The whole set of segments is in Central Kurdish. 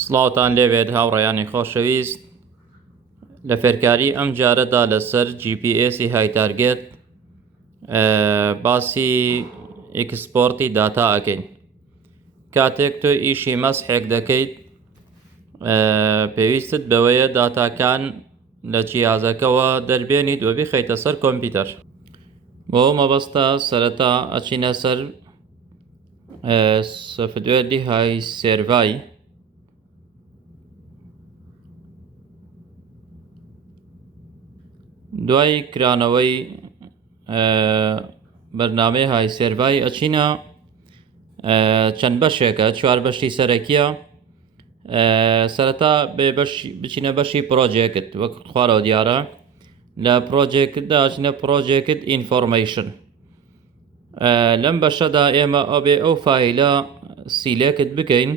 سڵاوتان لێبێت هاوڕێیانی خۆشەویست. لە فێرکاری ئەم جارەدا لەسەر GPS های تارگێت باسی ئێکسپۆرتی داتا ئەکەین. کاتێک تۆ ئیشی مەسحێک دەکەیت پێویستت بەوەیە داتاکان لە جیازەکەەوە دەربێنیت و بخەیتە سەر کۆمپیوتەر. بۆ مەبەستە سەرەتا ئەچینە سەر سۆفتوێری های سێرڤای. دوای کرانەوەی بەرنامەی های سێرڤای ئەچینە چەند بەشێکە، 4 بەشی سەرەکیە. سەرەتا بچینە بەشی پرۆجێکت، وەک خوارەوە دیارە لە پرۆجێکتدا ئەچینە پرۆجێکت ئینفۆرمەیشن. لەم بەشەدا ئێمە ئەو فایلە سیلێکت بکەین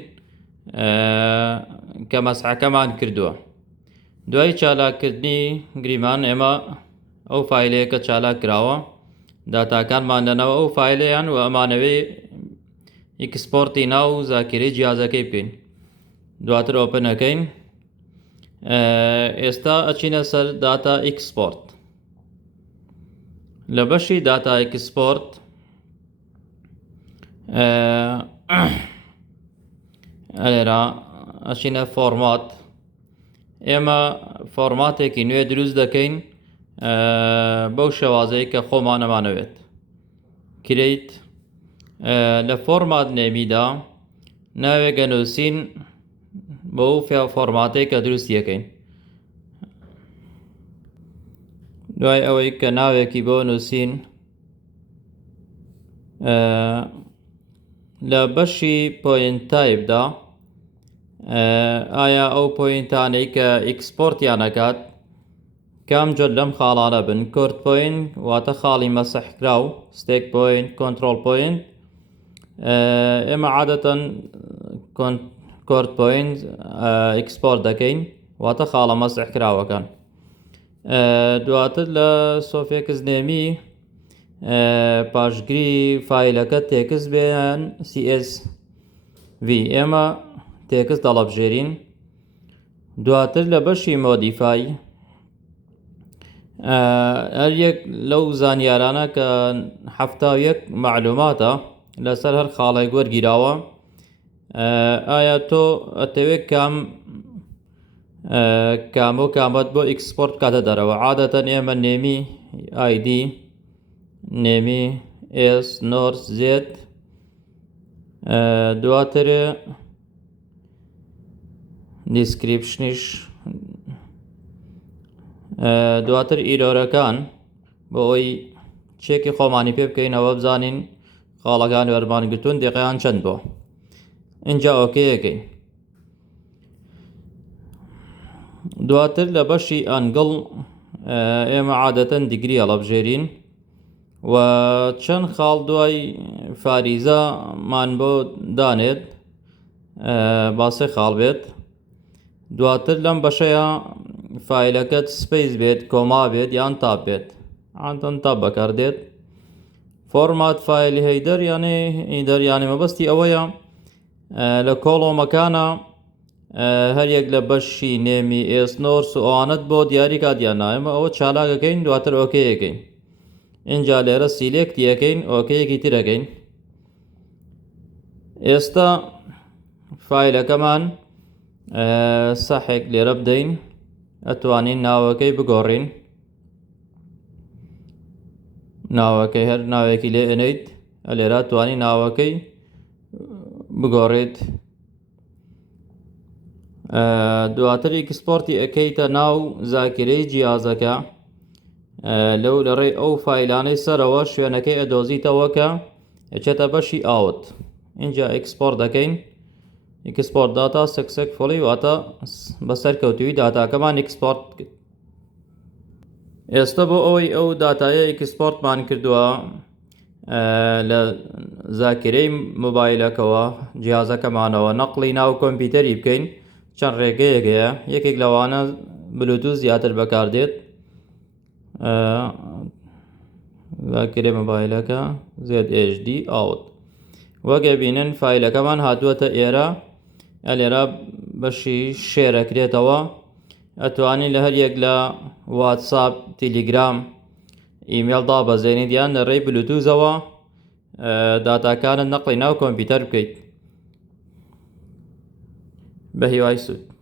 کە مەسحەکەمان کردووە. دوای چالاکردنی گریمان ئێمە ئەو فایلەیەکە چالاک کراوە داتاکانمان لەنەوە ئەو فایلەیان و ئەمانەوەی ئیکسپۆرتی ناو زاکرەی جیازەکەی بکەین. دواتر ئۆپنەکەین. ئێستا ئەچینە سەر داتا ئیکسپۆرت. لە بەشی داتا ئیکسپۆرت لێرە ئەچینە فۆرمات. ئێمە فۆرماتێکی نوێ دروست دەکەین بەو شێوازەی کە خۆمانەمانەوێت. کریت لە فۆرمات نێمیدا ناوێک ئەنووسین بۆ ئەو فۆرماتەی کە دروستیەکەین. دوای ئەوەی کە ناوێکی بۆ نووسین، لە بەشی پۆینت تایپدا ئایا ئەو پۆینتانەی کە ئیکسپۆرتیان ئەکات کام جۆر لەم خاڵانە بن: کۆرت پۆینت واتە خاڵی مەسحکراو، ستێک پۆینت، کۆنتڕۆڵ پۆینت. ئێمە عادەتەن کۆرت پۆینت ئیکسپۆرت دەکەین واتە خاڵە مەسحکراوەکان. دواتر لە سۆفێکس نێمی پاشگری فایلەکە تێکس بێن CSV، ئێمە تێکس دەڵەبژێرین. دواتر لە بەشی مۆدیفای هەر یەک لەو زانیارانە کە 71 معلوماتە لەسەر هەر خاڵێک وەرگیراوە، ئایا تۆ ئەتەوێت کام و کامەت بۆ ئیکسپۆرت کاتە دەرەوە. عادەتەن ئێمە نێمی ID، نێمی S، نۆرس، Z، دواتر دیسکریپشنیش، دواتر ئیرۆرەکان بۆ ئەوەی چێکی خۆمانی پێ بکەینەوە بزانین خاڵەکان وەرمانگرتوون دقیقەیان چەند بۆ. اینجا ئۆکەیەکەین. دواتر لە بەشی ئەنگڵ ئێمە عادەتەن دیگری هەڵەبژێرین و چەند خاڵ دوای فاریزەمان بۆ دانێت با 3 خاڵ بێت. دواتر لەم بەشەیە فایلەکەت سپەیس بێت، کۆما بێت یان تاب بێت، عادەتەن تاب بەکاردێت. فۆرمات فایلی هەیدەر یانی مەبەستی ئەوەیە لە کۆڵۆمەکانە هەر یەک لە بەشی نێمی S، نۆرس و ئەوانەت بۆ دیاری کاتیان نایمە ئەوە چالاکەکەین. دواتر ئۆکەیەکەین. اینجا لێرە سیلێکتی ئەەکەین، ئۆکەیەکی ترەکەین. ئێستا فایلەکەمان سەحێک لێرە بدەین، ئەتوانین ناوەکەی بگۆڕین. ناوەکەی هەر ناوێکی لێ ئەنەیت لێرە توانی ناوەکەی بگۆڕێت. دواتر ئیکسپۆرتی ئەەکەیتە ناو زاکرەی جیازەکە. لەو لەڕێی ئەو فایلانەی سەرەوە شوێنەکەی ئەدۆزیتەوە کە ئەچێتە بەشی ئاوت. اینجا ئیکسپۆرت دەکەین. ئیکسپۆرت داتا سەکسەسفولی واتە بەسەر کەوتووی داتاکەمان ئیکسپۆرت کرد. ئێستا بۆ ئەوەی ئەو داتایە ئیکسپۆرتمان کردووە لە زاکرەی مۆبایلەکەوە جیازەکەمانەوە نەقلی ناو کۆمپیوتەری بکەین، چەند ڕێگەیەک هەیە. یەکێک لەوانە بلوتوث زیاتر بەکاردێت. زاکرەی مۆبایلەکە ZHD ئاوت. وەگە بینن فایلەکەمان هاتووەتە ئێرە. لێرە بەشی شێرەکرێتەوە، ئەتوانین لە هەر یەک لە واتساپ، تیلیگرام، ئیمێڵ دابەزێنیت یان لە ڕێی بلوتوزەوە داتاکانت نەقڵی ناو کۆمپیوتەر بکەیت. بە هیوای سوود.